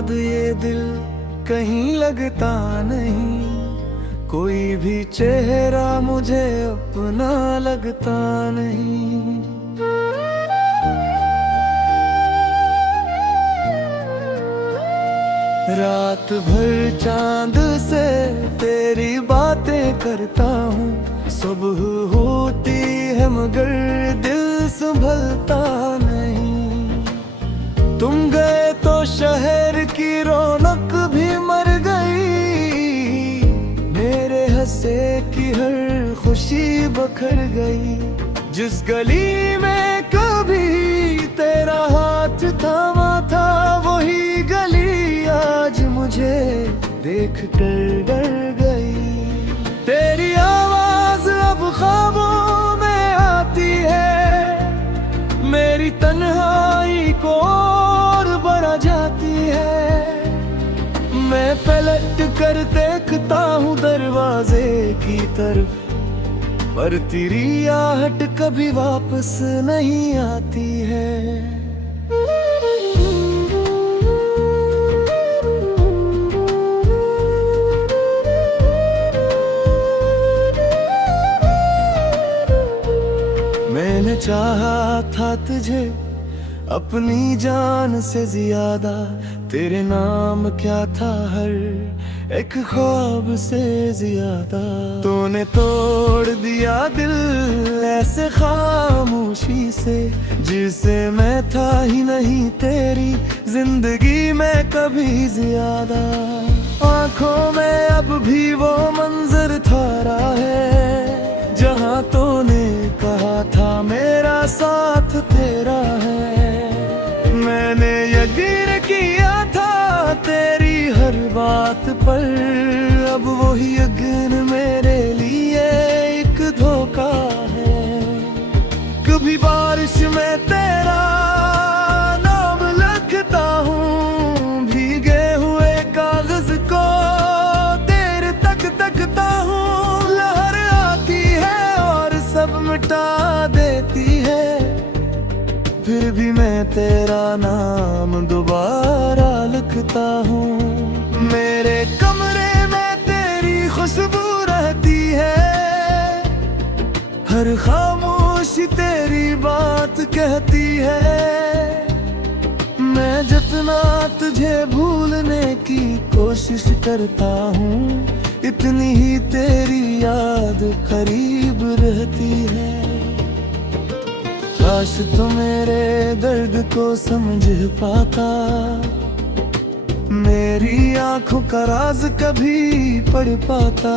बाद ये दिल कहीं लगता नहीं, कोई भी चेहरा मुझे अपना लगता नहीं। रात भर चांद से तेरी बातें करता हूँ, सुबह होती है मगर दिल संभलता नहीं। तुम गए तो शहर की रौनक भी मर गई, मेरे हंसे की हर खुशी बखर गई। जिस गली में कभी तेरा हाथ थामा था, वही गली आज मुझे देख कर डर गई। तेरी आवाज अब ख्वाबों में आती है, मेरी तन्हाई को और बढ़ा जाती है। मैं पलट कर देखता हूँ दरवाजे की तरफ, पर तेरी आहट कभी वापस नहीं आती है। मैंने चाहा था तुझे अपनी जान से ज्यादा, तेरे नाम क्या था हर एक ख्वाब से ज्यादा। तूने तोड़ दिया दिल ऐसे खामोशी से, जिसे मैं था ही नहीं तेरी जिंदगी में कभी ज्यादा। आंखों में अब भी वो मंजर थारा है, जहां तूने कहा था मेरा साथ तेरा है। मैंने यकीन किया था तेरी हर बात पर, अब वही यकीन मेरे लिए एक धोखा है। कभी बारिश में तेरा नाम लिखता हूँ, भीगे हुए कागज को तेरे तक तकता हूँ। लहर आती है और सब मिटा देती है, फिर भी मैं तेरा नाम दोबारा लिखता हूँ। मेरे कमरे में तेरी खुशबू रहती है, हर खामोशी तेरी बात कहती है। मैं जितना तुझे भूलने की कोशिश करता हूँ, इतनी ही तेरी याद करीब रहती है। काश तो मेरे दर्द को समझ पाता, मेरी आंखों का राज कभी पढ़ पाता।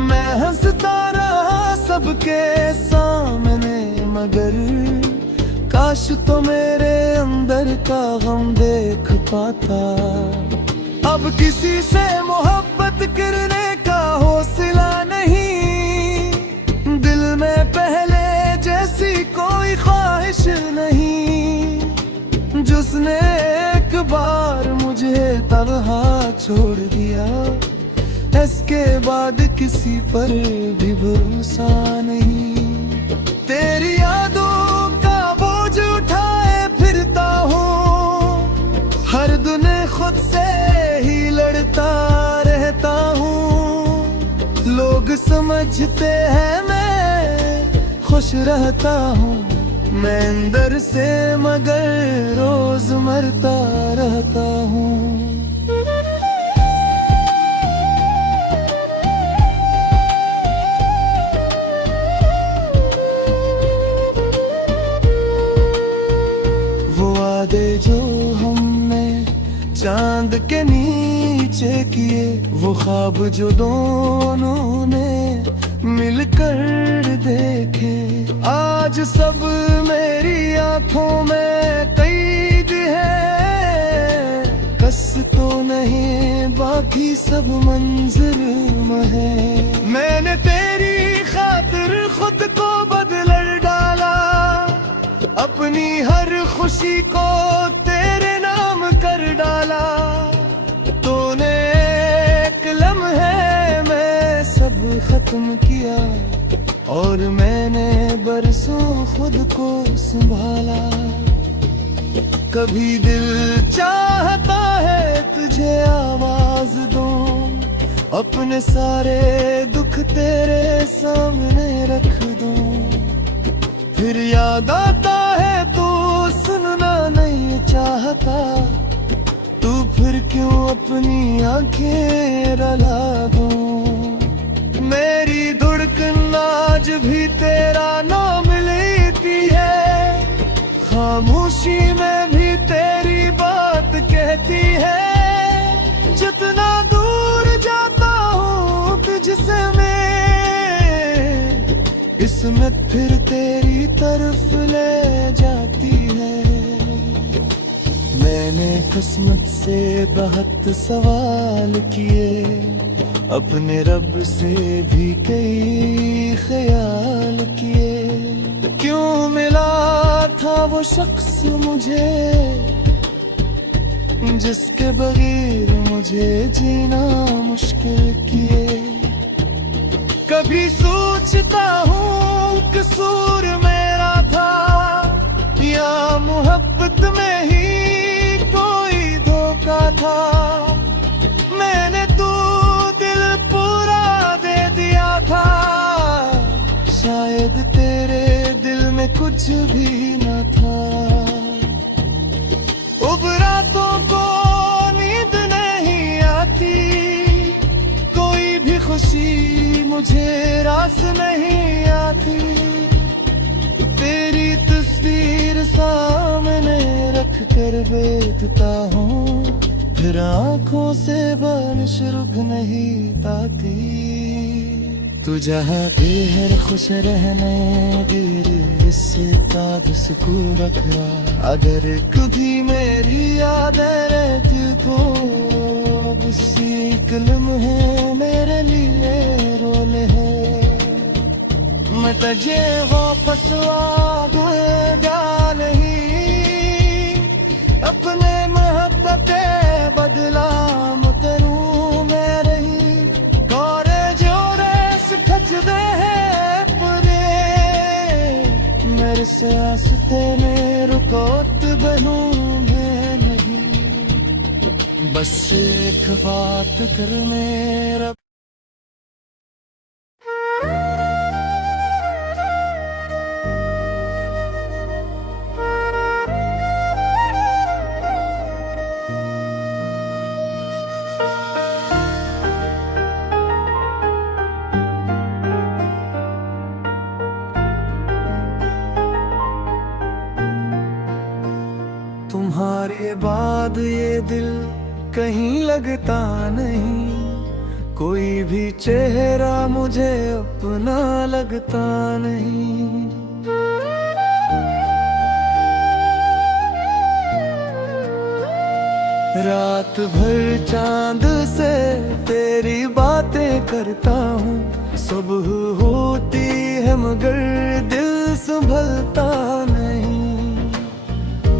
मैं हंसता रहा सबके सामने, मगर काश तो मेरे अंदर का गम देख पाता। अब किसी से मोहब्बत करने का हौसला नहीं, दिल में पहले जैसी कोई ख्वाहिश नहीं। जिसने एक बार मुझे तन्हा छोड़ दिया, इसके बाद किसी पर भी भरोसा नहीं। तेरी यादों का बोझ उठाए फिरता हूँ, हर दिन खुद से ही लड़ता रहता हूँ। लोग समझते हैं मैं खुश रहता हूँ, मैं अंदर से मगर रोज मरता रहता हूँ। वो वादे जो हमने चांद के नीचे किए, वो ख्वाब जो दोनों ने मिलकर देखे, आज सब मेरी आंखों में कैद है। कस तो नहीं बाकी सब मंजर में है। मैंने तेरी खातिर खुद को बदल डाला, अपनी हर खुशी को तेरे नाम कर डाला। तूने एक लम्हे में सब खत्म किया, और मैंने बरसों खुद को संभाला। कभी दिल चाहता है तुझे आवाज दूं, अपने सारे दुख तेरे सामने रख दूं। फिर याद आता है तू सुनना नहीं चाहता, तू फिर क्यों अपनी आंखें रला दूं। मेरी धड़कन आज भी तेरा नाम लेती है, खामोशी में भी तेरी बात कहती है। जितना दूर जाता हूँ तुझसे मैं, किस्मत फिर तेरी तरफ ले जाती है। मैंने किस्मत से बहुत सवाल किए, अपने रब से भी कई ख्याल किए। क्यों मिला था वो शख्स मुझे, जिसके बगैर मुझे जीना मुश्किल किए। कभी सोचता हूँ कसूर मेरा था, या मोहब्बत में ही कोई धोखा था। मैंने तो दिल पूरा दे दिया था, शायद तेरे दिल में कुछ भी न था। अब रातों को नींद नहीं आती, कोई भी खुशी मुझे रास नहीं आती। तेरी तस्वीर सामने रख कर बैठता हूँ, फिर आँखों से बारिश रुक नहीं पाती। तू जहाँ भी है खुश रहने गिर, इससे तादस को रखा। अगर कभी मेरी याद रहती तो बसी कलम है मेरे लिए रोल है। मैं तुझे वापस वादा नहीं, अपने मोहब्बत बदला मुतरू मैं रही। करे जोरे सिखचदे है परे, मेरे से आस्ते में रुकोत बनूं मैं नहीं। बस एक बात कर मेरा, तुम्हारे बाद ये दिल कहीं लगता नहीं। कोई भी चेहरा मुझे अपना लगता नहीं। रात भर चांद से तेरी बातें करता हूँ, सुबह होती है मगर दिल संभलता नहीं।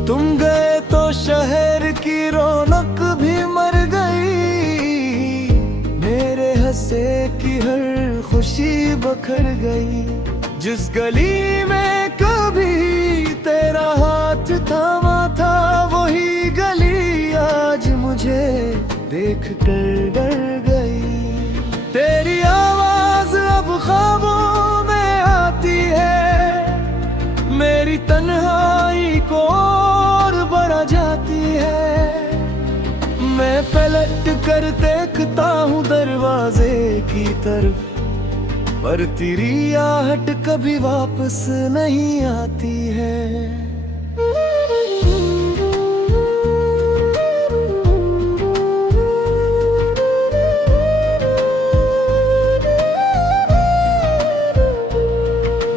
तुम गए तो शहर की रौनक भी मर गई, मेरे हंसे की हर खुशी बखर गई। जिस गली में कभी तेरा हाथ थामा था, वही गली आज मुझे देख कर डर गई। तेरी आवाज अब ख्वाबों में आती है, मेरी तन्हाई को और बढ़ा जाती है। मैं पलट कर देखता हूँ दरवाजे की तरफ, पर तेरी आहट कभी वापस नहीं आती है।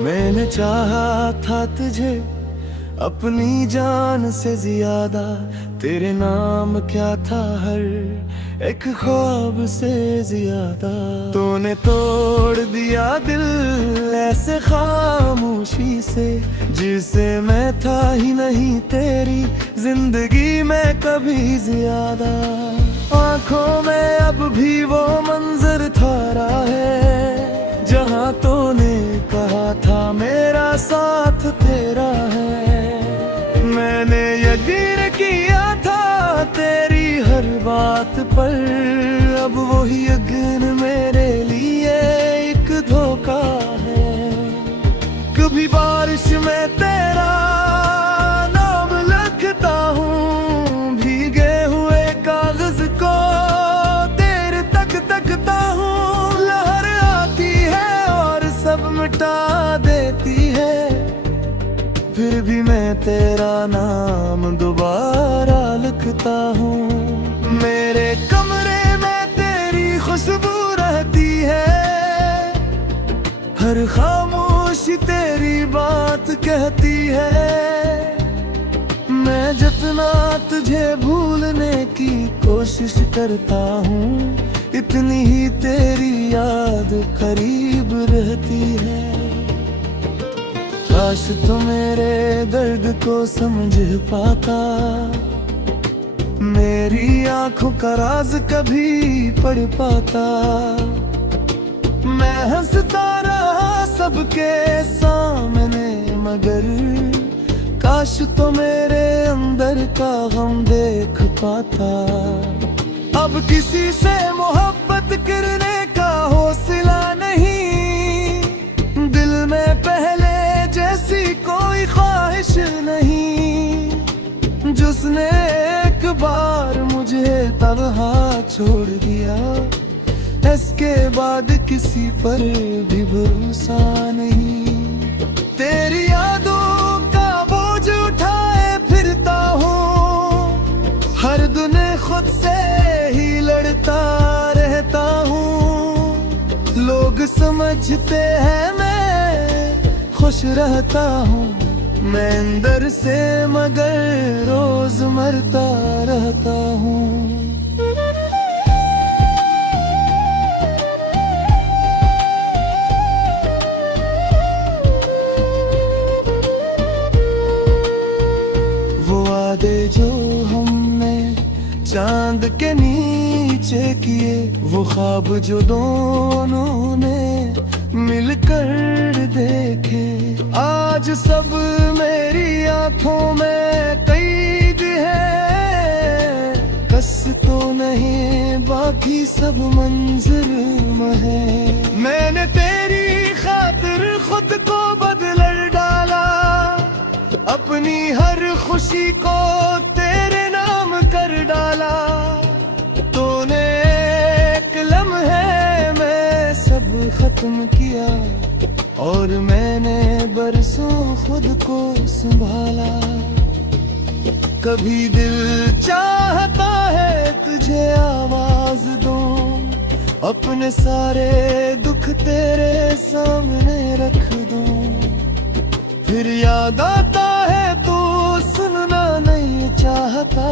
मैंने चाहा था तुझे अपनी जान से ज्यादा, तेरे नाम क्या था हर एक ख्वाब से ज्यादा। तूने तोड़ दिया दिल ऐसे खामोशी से, जिसे मैं था ही नहीं तेरी जिंदगी में कभी ज्यादा। आंखों में अब भी वो मंजर थारा है, जहां तूने कहा था मेरा साथ तेरा है। मैंने यकीन मिटा देती है, फिर भी मैं तेरा नाम दोबारा लिखता हूँ। मेरे कमरे में तेरी खुशबू रहती है, हर खामोशी तेरी बात कहती है। मैं जितना तुझे भूलने की कोशिश करता हूँ, इतनी ही तेरी याद करीब रहती है। काश तो मेरे दर्द को समझ पाता, मेरी आंखों का राज कभी पढ़ पाता। मैं हंसता रहा सबके सामने, मगर काश तो मेरे अंदर का गम देख पाता। अब किसी से मोहब्बत करने का हौसला नहीं, दिल में पहले जैसी कोई ख्वाहिश नहीं। जिसने एक बार मुझे तन्हा छोड़ दिया, इसके बाद किसी पर भी भरोसा नहीं। तेरी यादों का बोझ उठाए फिरता हूँ, हर दिन खुद से ही लड़ता रहता हूँ। लोग समझते हैं मैं खुश रहता हूँ, मैं अंदर से मगर रोज मरता रहता हूँ। वो वादे जो हमने चांद के नीचे किए, वो ख्वाब जो दोनों ने मिलकर देखे, आज सब मेरी आंखों में कैद है। कस तो नहीं बाकी सब मंजर में है। मैंने तेरी खातिर खुद को बदल डाला, अपनी हर खुशी को तेरे नाम कर डाला। तूने एक लम्हे में सब खत्म किया, और मैंने बरसों खुद को संभाला। कभी दिल चाहता है तुझे आवाज दूं, अपने सारे दुख तेरे सामने रख दूं। फिर याद आता है तू सुनना नहीं चाहता,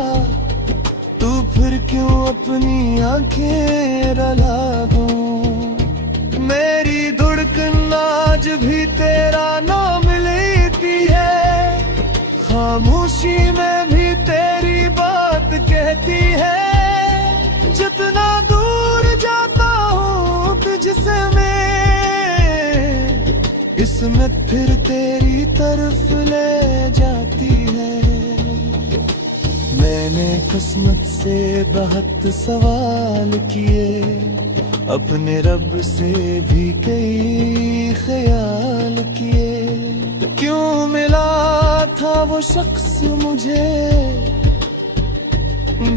तू फिर क्यों अपनी आंखें रला दूं। मेरी धड़कन आज भी तेरा नाम लेती है, खामोशी में भी तेरी बात कहती है। जितना दूर जाता हूँ तुझसे मैं, किस्मत फिर तेरी तरफ ले जाती है। मैंने किस्मत से बहुत सवाल किए, अपने रब से भी कई ख्याल किए। क्यों मिला था वो शख्स मुझे,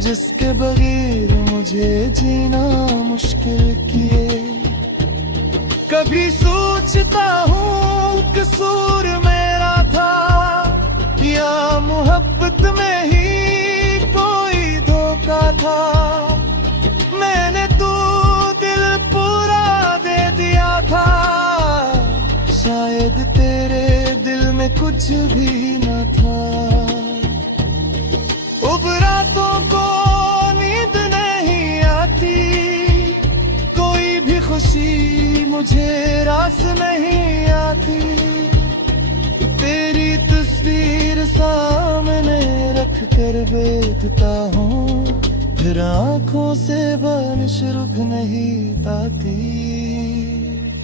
जिसके बगैर मुझे जीना मुश्किल किए। कभी सोचता हूँ कसूर मेरा था, या मोहब्बत में ही कोई धोखा था। मैंने तो शायद तेरे दिल में कुछ भी न था। उब रातों को नींद नहीं आती, कोई भी खुशी मुझे रास नहीं आती। तेरी तस्वीर सामने रख कर बैठता हूँ, फिर आँखों से बारिश रुक नहीं पाती।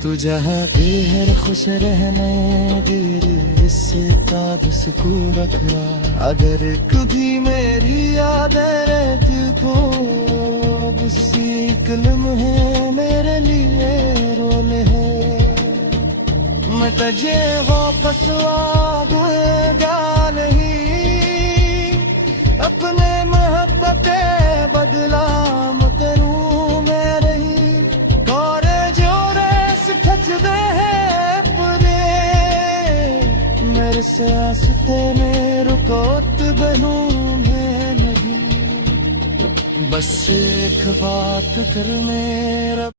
तू जहाँ पे हर खुश रहने दिल इससे तादस को रख रहा। अगर कभी मेरी याद रहती को, उसी कलम है मेरे लिए रोल है। मैं तुझे वापस आऊंगा नहीं, अपने मोहब्बत बदला मत जिस रास्ते में रुकावट बनूं मैं नहीं, बस एक बात कर मेरा